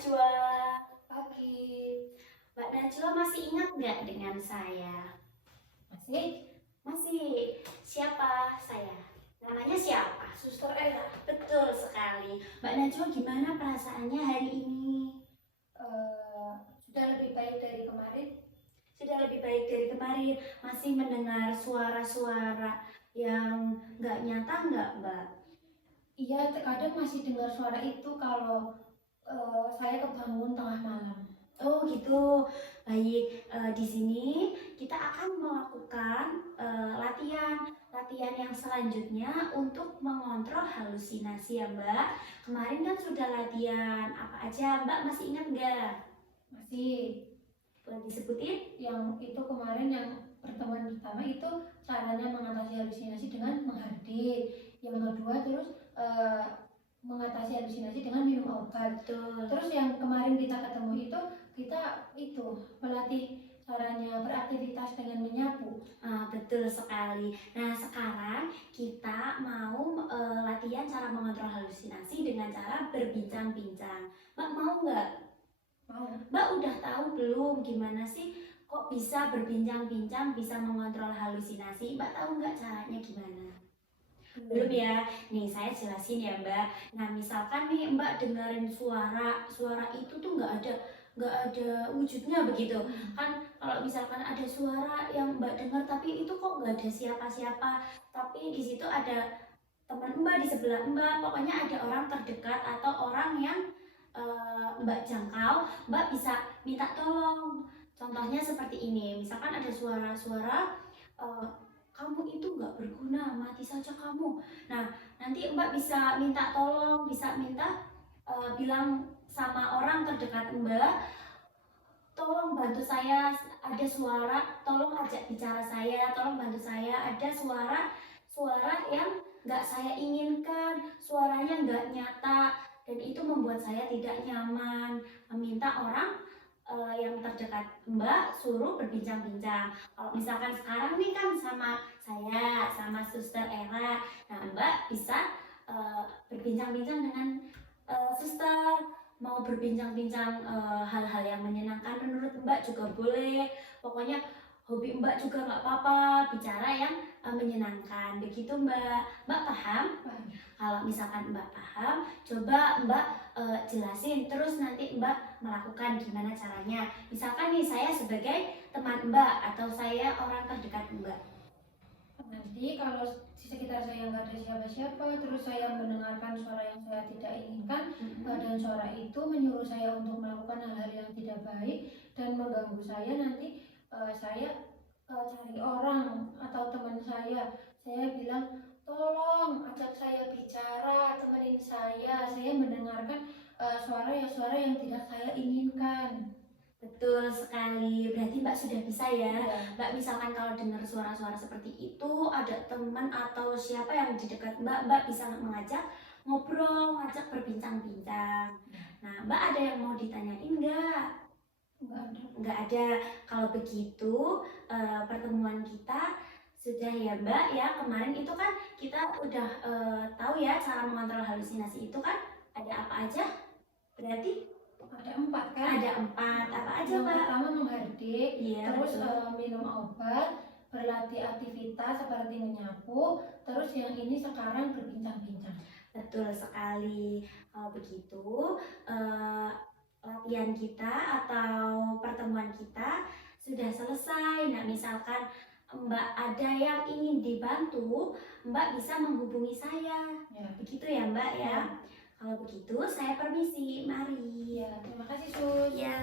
Najwa. Pagi. Mbak Najwa masih ingat nggak dengan saya? Masih? Masih. Siapa saya? Namanya siapa? Suster Era. Betul sekali. Mbak Najwa gimana perasaannya hari ini? Sudah lebih baik dari kemarin? Sudah lebih baik dari kemarin. Masih mendengar suara-suara yang nggak nyata nggak, Mbak? Iya, terkadang masih dengar suara itu kalau saya kebangun tengah malam. Oh gitu, baik. Di sini kita akan melakukan latihan yang selanjutnya untuk mengontrol halusinasi ya Mbak. Kemarin kan sudah latihan apa aja, Mbak masih ingat nggak? Masih. Boleh disebutin? Yang itu kemarin yang pertemuan pertama itu caranya mengatasi halusinasi dengan menghardik. Yang kedua terus mengatasi halusinasi dengan minum obat. Terus yang kemarin kita ketemu itu kita melatih caranya beraktivitas dengan menyapu. Betul sekali. Nah sekarang kita mau latihan cara mengontrol halusinasi dengan cara berbincang-bincang. Mbak mau nggak? Mau. Mbak udah tahu belum gimana sih kok bisa berbincang-bincang, bisa mengontrol halusinasi? Mbak tahu nggak caranya gimana? Belum ya? Nih saya jelasin ya Mbak. Nah misalkan nih Mbak dengerin suara itu tuh nggak ada wujudnya begitu kan. Kalau misalkan ada suara yang Mbak dengar tapi itu kok nggak ada siapa-siapa, tapi di situ ada teman Mbak di sebelah Mbak, pokoknya ada orang terdekat atau orang yang Mbak jangkau, Mbak bisa minta tolong. Contohnya seperti ini, misalkan ada suara-suara kamu itu nggak berguna, mati saja kamu. Nah nanti Mbak bisa minta tolong, bisa minta bilang sama orang terdekat Mbak, tolong bantu saya, ada suara, tolong ajak bicara saya, tolong bantu saya, ada suara yang nggak saya inginkan, suaranya nggak nyata, dan itu membuat saya tidak nyaman. Meminta orang yang terdekat Mbak suruh berbincang-bincang. Kalau misalkan sekarang nih kan sama saya, sama Suster Era, nah Mbak bisa berbincang-bincang dengan Suster. Mau berbincang-bincang hal-hal yang menyenangkan menurut Mbak juga boleh. Pokoknya hobi Mbak juga nggak apa-apa, bicara yang menyenangkan. Begitu Mbak. Mbak paham? Paham. Kalau misalkan Mbak paham, coba Mbak jelasin. Terus nanti Mbak melakukan gimana caranya. Misalkan nih saya sebagai teman Mbak atau saya orang terdekat Mbak. Nanti kalau di sekitar saya nggak ada siapa-siapa, terus saya mendengarkan suara yang saya tidak inginkan, dan suara itu menyuruh saya untuk melakukan hal-hal yang tidak baik dan mengganggu saya, nanti saya cari orang atau teman saya bilang tolong ajak saya bicara, temenin saya mendengarkan suara yang tidak saya inginkan. Betul sekali, berarti Mbak sudah bisa ya. Ya. Mbak misalkan kalau dengar suara-suara seperti itu, ada teman atau siapa yang di dekat Mbak, Mbak bisa mengajak ngobrol, ngajak berbincang-bincang. Nah, Mbak ada yang mau ditanyain nggak? Nggak ada. Kalau begitu, pertemuan kita sudah ya Mbak ya. Kemarin itu kan kita udah tahu ya cara mengontrol halusinasi itu kan ada apa aja? Berarti ada 4 kan? Ada 4, apa aja yang Mbak? Pertama menghardik, Iya, terus betul. minum obat, berlatih aktivitas seperti menyapu, terus yang ini sekarang berbincang-bincang. Betul sekali. Kalau begitu latihan kita atau pertemuan kita sudah selesai. Nah misalkan Mbak ada yang ingin dibantu, Mbak bisa menghubungi saya. Ya. Begitu ya Mbak ya. Ya. Kalau begitu saya permisi, mari. Ya, terima kasih Sus. Ya.